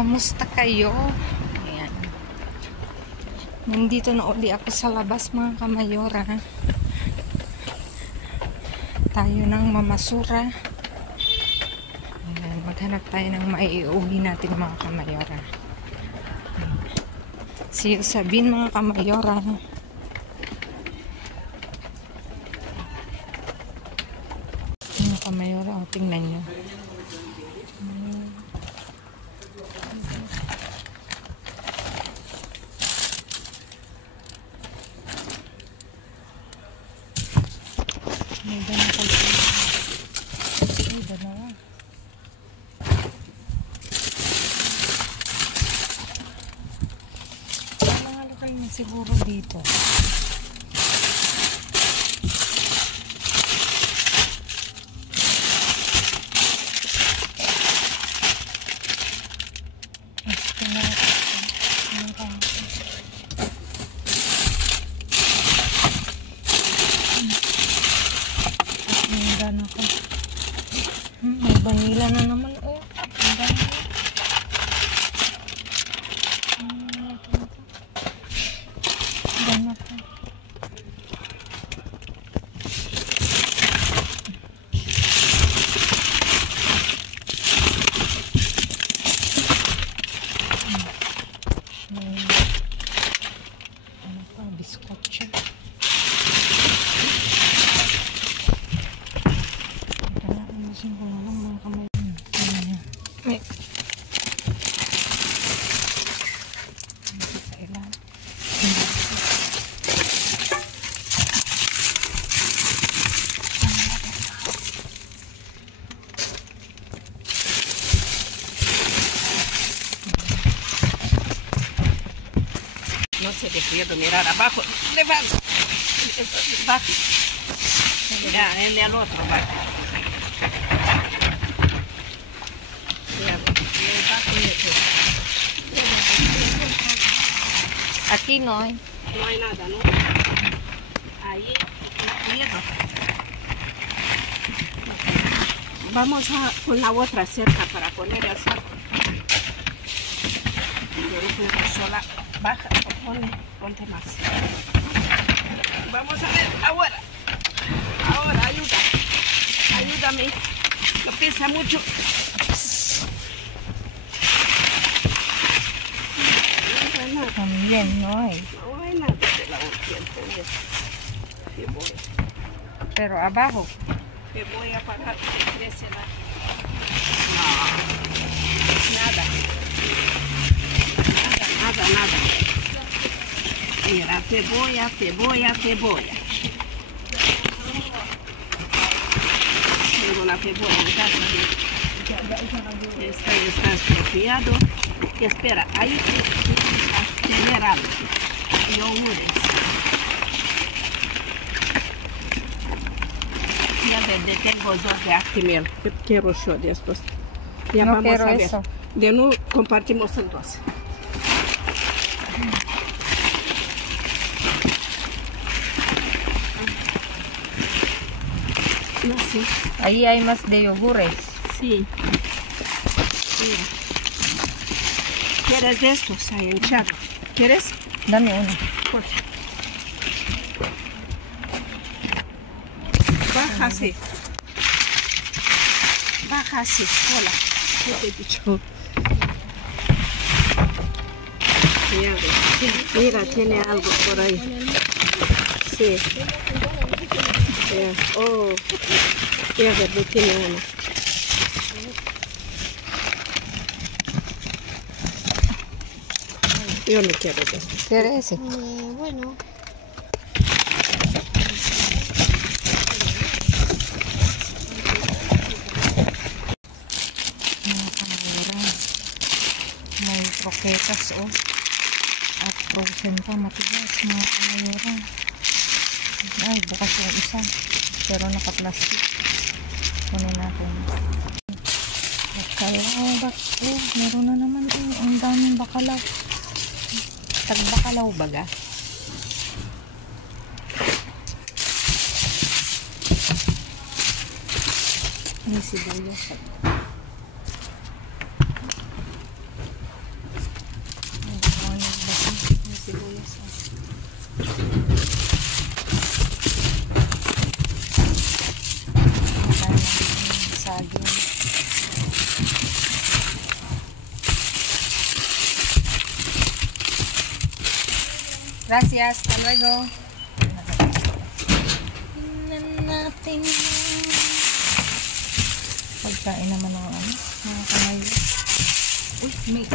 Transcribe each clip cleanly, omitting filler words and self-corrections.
Kamusta kayo? Ayan. Nandito na uli ako sa labas mga kamayora. Tayo ng mamasura. Ayan, maghanap tayo ng maiuwi natin mga kamayora. See you sa bin mga kamayora. Mga kamayora, o tingnan nyo. May dalawa kayo. May dalawa. Mga lokal na siguro dito. May vanilla na naman. Oh, ang dami. Gana pa. May ano pa, biskotso. No se descuida mirar abajo. Levanta. Baja. Mira, en el otro. Baja. Aquí no hay. No hay nada, ¿no? Ahí, izquierdo. Vamos a con la otra cerca para poner el saco. Pero sola. Baja, ponte más. Vamos a ver, ahora. Ahora, ayuda. Ayúdame. No pesa mucho. También no hay. No hay nada de la urgencia. Cebolla. Pero abajo. Te voy a pagar de ese lado. No. Nada. Nada. Mira, cebolla. Tengo la cebolla en casa. Está estropeado. Y espera, ahí tener algo. Yogures. Ya tengo dos de Actimel. Quiero yo de estos. Ya No vamos quiero a ver. eso. De nuevo compartimos en dos. No, sí. Ahí hay más de yogures. Sí. Mira. ¿Quieres de estos? Ahí hinchado. ¿Quieres? Dame uno. Pues. Baja así. Baja así. Hola. ¿Qué te he dicho? Mira, tiene algo por ahí. Sí. Oh. Mira, tiene uno. Yo no quiero de esto. ¿Quieres ese? Bueno. Mga kamayora. May croquetas oh. At frozen pa matigas mga kamayora. Ay, bukas yung isa. Pero naka-plastic. Kunin natin. Bakalaw. Oh, meron na naman oh. Ang daming bakalaw. Tagbakalaw baga. May sibuyas. Gracias. Hasta luego. Tingnan natin. Pagkain naman ng ano, mga kamay. Uy, may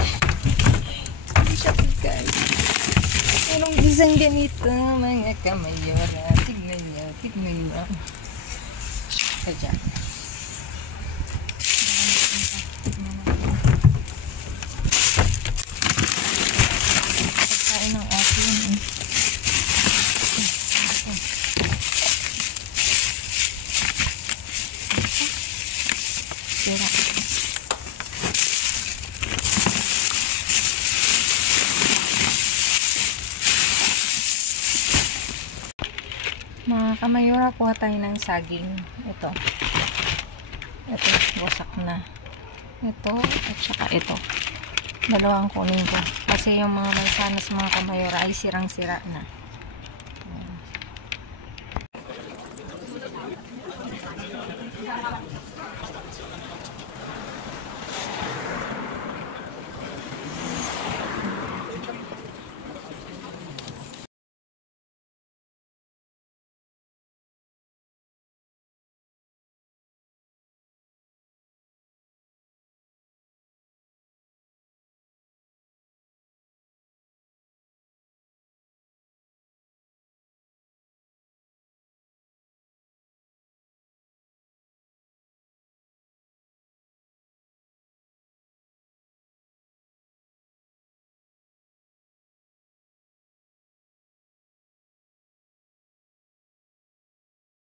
siya pagkain. Merong isang ganito, mga kamayora. Tignan nyo, tignan nyo. Ito dyan. Pagkain ng asin. Sira. Mga kamayora, kuha tayo ng saging. Ito. Ito, wasak na. Ito, at saka ito. Dalawang kunin ko. Kasi yung mga mansanas mga kamayora ay sirang-sira na.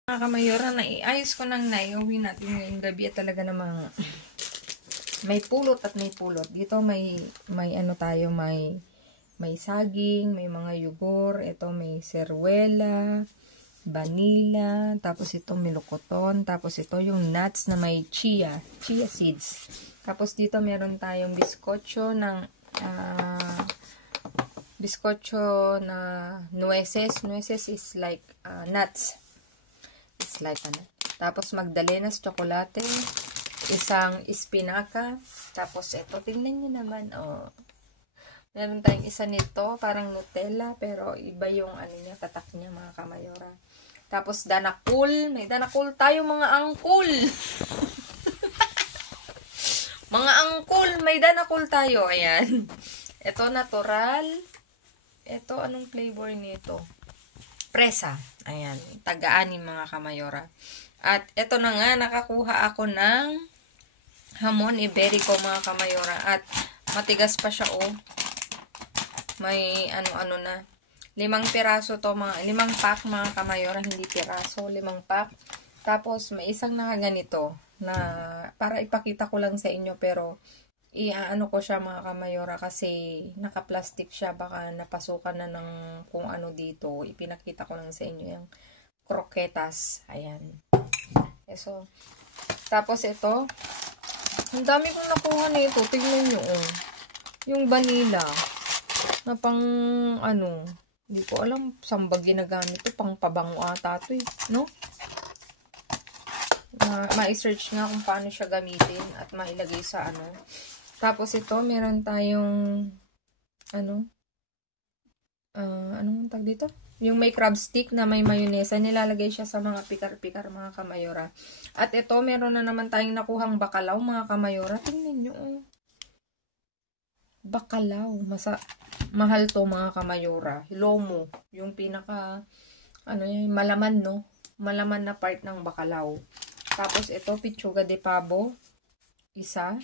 Mga kamayora, naiayos ko nang naiuwi natin ngayong gabi at talaga namang may pulot at may pulot. Dito may ano tayo, may saging, may mga yugor, ito may seruela, vanilla, tapos ito melokoton, tapos ito yung nuts na may chia seeds. Tapos dito meron tayong biskotso ng biskotso na nueces. Nueces is like nuts. It's like ano. Tapos magdalenas chocolate, isang espinaka, tapos ito, tingnan nyo naman, oh. Meron tayong isa nito, parang Nutella, pero iba yung ano niya, tatak niya mga kamayora. Tapos danakul, may danakul tayo mga angkul. Mga angkul, may danakul tayo, ayan. Ito natural. Ito, anong flavor nito? Presa. Ayan, taga-anim mga kamayora. At ito na nga, nakakuha ako ng hamon iberico mga kamayora. At matigas pa siya, oh. May ano-ano na. 5 piraso to, 5 pack mga kamayora, hindi piraso, 5 pack. Tapos may isang nakaganito na para ipakita ko lang sa inyo, pero iaano ko siya mga kamayora kasi naka-plastic siya, baka napasukan na ng kung ano dito. Ipinakita ko lang sa inyo yung croquetas. Ayan. So, tapos ito, ang dami kong nakuha nito. Tingnan nyo, oh. Yung vanilla na pang ano, hindi ko alam saan ba ginagamit ito, pang pabango ata ito, no? Ma-search nga kung paano siya gamitin at mailagay sa ano. Tapos ito, meron tayong ano, anong tag dito? Yung may crab stick na may mayonesa, nilalagay siya sa mga pikar-pikar mga kamayora. At ito, meron na naman tayong nakuhang bakalaw mga kamayora. Tingnan nyo, oh. Bakalaw. Mahal to mga kamayora. Lomo. Yung pinaka, ano yun, malaman, no? Malaman na part ng bakalaw. Tapos ito, pichuga de pavo. Isa.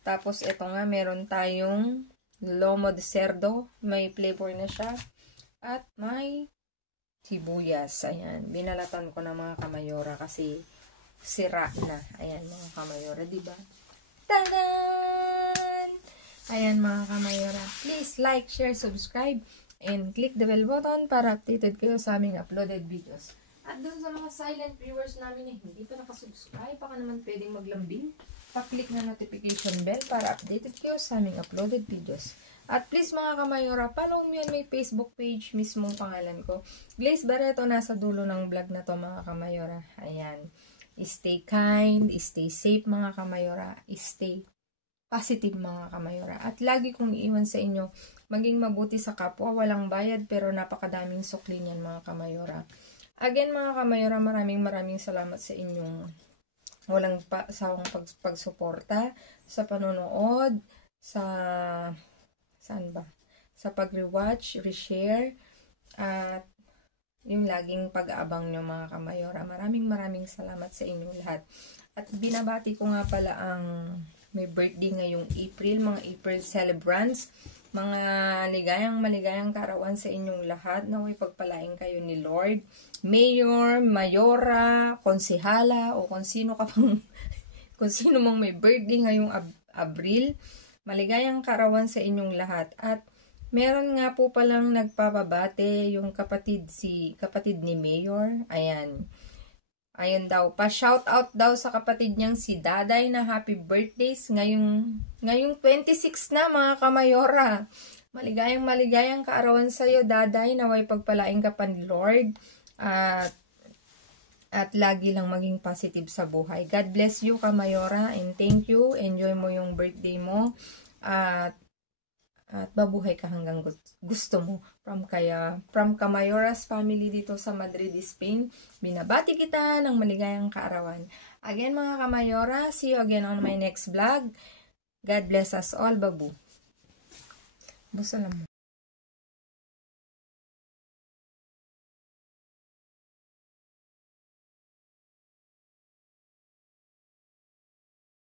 Tapos ito nga, meron tayong lomo de cerdo. May flavor na siya. At may sibuyas. Ayan. Binalatan ko na mga kamayora kasi sira na. Ayan mga kamayora, diba? Tadan! Ayan mga kamayora. Please like, share, subscribe, and click the bell button para updated kayo sa aming uploaded videos. At dun sa mga silent viewers namin na hindi pa nakasubscribe, baka naman pwedeng maglambing. Pa-click na notification bell para updated kayo sa aming uploaded videos. At please mga kamayora, follow me on my Facebook page, mismong pangalan ko. Glaze Barreto, nasa dulo ng vlog na to mga kamayora. Ayan. Stay kind, stay safe mga kamayora, stay positive mga kamayora. At lagi kong iiwan sa inyo maging mabuti sa kapwa, walang bayad pero napakadaming sukli niyan mga kamayora. Again mga kamayora, maraming salamat sa inyong walang sawang pagsuporta, sa panonood, sa pag-rewatch, reshare, at yung laging pag-aabang nyo mga kamayora. Maraming salamat sa inyo lahat. At binabati ko nga pala ang may birthday ngayong April, mga April celebrants, mga maligayang karawan sa inyong lahat. Naway pagpalain kayo ni Lord, Mayor, Mayora, Konsehala, o kung sino ka pang kung sino mang may birthday ngayong Abril. Maligayang karawan sa inyong lahat. At meron nga po palang nagpapabate yung kapatid ni Mayor. Ayan daw, pa-shoutout daw sa kapatid niyang si Daday na happy birthdays ngayong 26 na mga kamayora. Maligayang kaarawan sa iyo Daday, naway pagpalain ka pa ni Lord at lagi lang maging positive sa buhay. God bless you kamayora and thank you. Enjoy mo yung birthday mo at mabuhay ka hanggang gusto mo. From Kamayora's family dito sa Madrid, Spain, binabati kita ng maligayang kaarawan. Again mga kamayora, see you again on my next vlog. God bless us all, babu. Busa lang mo.